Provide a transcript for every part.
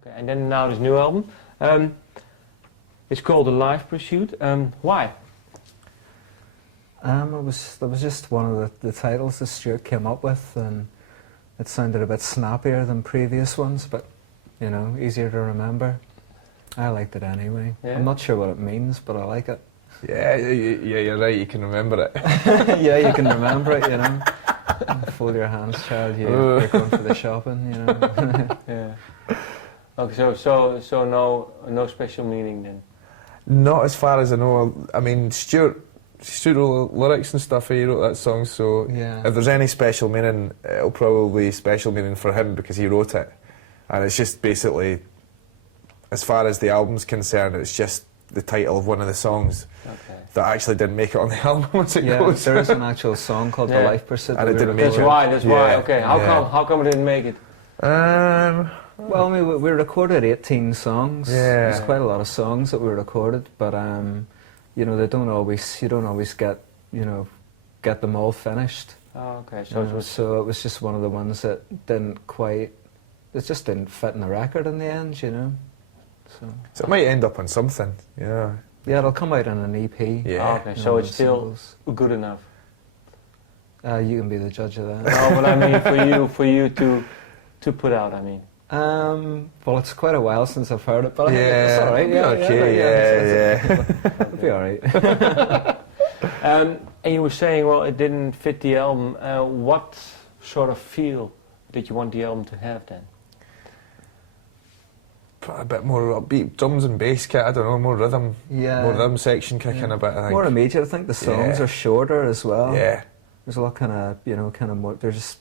Okay, and then now this new album. It's called The Life Pursuit. Why? That was just one of the titles that Stuart came up with, and it sounded a bit snappier than previous ones, but you know, easier to remember. I liked it anyway. Yeah. I'm not sure what it means, but I like it. Yeah, you're right. You can remember it. Yeah, you can remember it. You know, fold your hands, child. You're going for the shopping. You know. Yeah. Okay, so no special meaning then. Not as far as I know. I mean, Stuart wrote lyrics and stuff. He wrote that song, so yeah. If there's any special meaning, it'll probably be special meaning for him because he wrote it. And it's just basically, as far as the album's concerned, it's just the title of one of the songs that actually didn't make it on the album once it goes. There is an actual song called The Life Pursuit. And it didn't make it. That's why. Okay, how come it didn't make it? Well, I mean, we recorded 18 songs. Yeah. There's quite a lot of songs that we recorded, but you know, you don't always get them all finished. Oh, okay. So it was just one of the ones that just didn't fit in the record in the end, you know. So it might end up on something, yeah. Yeah, it'll come out on an EP. Yeah. Oh, okay, so it's still good enough. You can be the judge of that. No, but I mean for you to put out. I mean. Well, it's quite a while since I've heard it, but I think it's all right. Yeah, it'll be all right. And you were saying, well, it didn't fit the album. What sort of feel did you want the album to have then? A bit more upbeat, drums and bass kit, I don't know, more rhythm, more rhythm section kicking a bit, I think. More immediate. I think the songs are shorter as well. Yeah. There's a lot more, they're just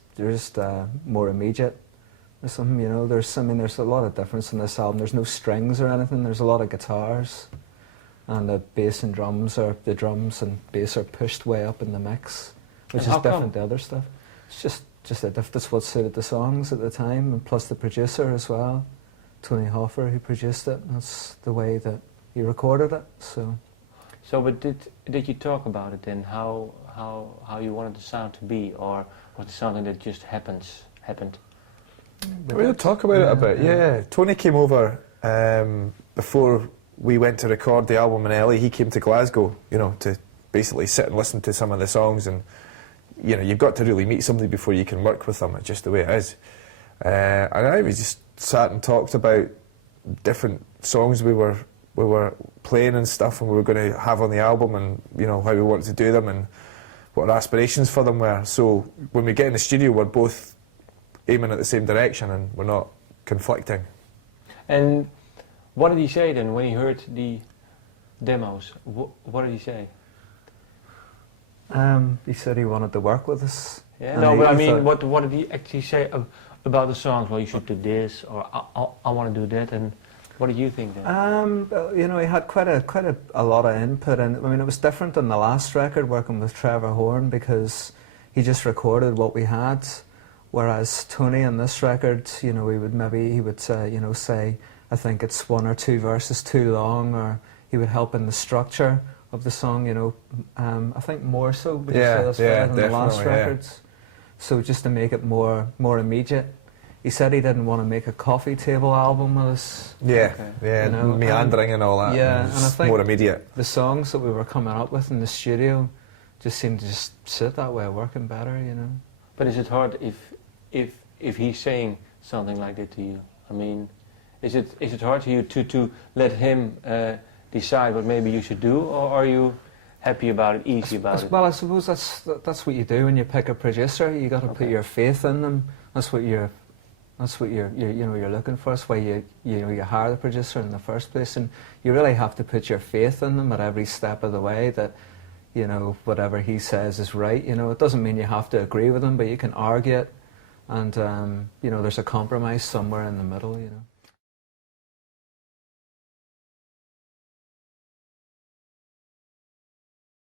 more immediate. There's something, you know, there's a lot of difference in this album. There's no strings or anything, there's a lot of guitars. And the bass and the drums and bass are pushed way up in the mix, which is different to other stuff. It's that's what suited the songs at the time, and plus the producer as well. Tony Hoffer, who produced it. That's the way that he recorded it. So, but did you talk about it then? How you wanted the sound to be, or was it something that just happened? We did talk about it a bit. Yeah. Tony came over before we went to record the album in LA. He came to Glasgow, you know, to basically sit and listen to some of the songs, and you know, you've got to really meet somebody before you can work with them. It's just the way it is. And we just sat and talked about different songs we were playing and stuff, and we were going to have on the album, and you know, how we wanted to do them and what our aspirations for them were. So when we get in the studio, we're both aiming at the same direction, and we're not conflicting. And what did he say then when he heard the demos? What did he say? He said he wanted to work with us. Yeah. No, but I mean, what did he actually say about the songs? Well, you should do this, or I want to do that, and what did you think then? You know, he had quite a lot of input, and I mean, it was different than the last record, working with Trevor Horn, because he just recorded what we had, whereas Tony on this record, you know, he would say, I think it's one or two verses too long, or he would help in the structure of the song, you know. I think more so, would you say that's better than the last records? So just to make it more immediate. He said he didn't want to make a coffee table album with us. Yeah, you know, meandering and all that. Yeah, and I think more immediate. The songs that we were coming up with in the studio just seemed to just sit that way, working better, you know. But is it hard if he's saying something like that to you? I mean, is it hard to you to let him decide what maybe you should do, or are you happy about it, easy about it? Well, I suppose that's what you do when you pick a producer. You got to put your faith in them. That's what you're looking for. That's why you hire the producer in the first place, and you really have to put your faith in them at every step of the way. That, you know, whatever he says is right. You know, it doesn't mean you have to agree with him, but you can argue it, and you know, there's a compromise somewhere in the middle. You know.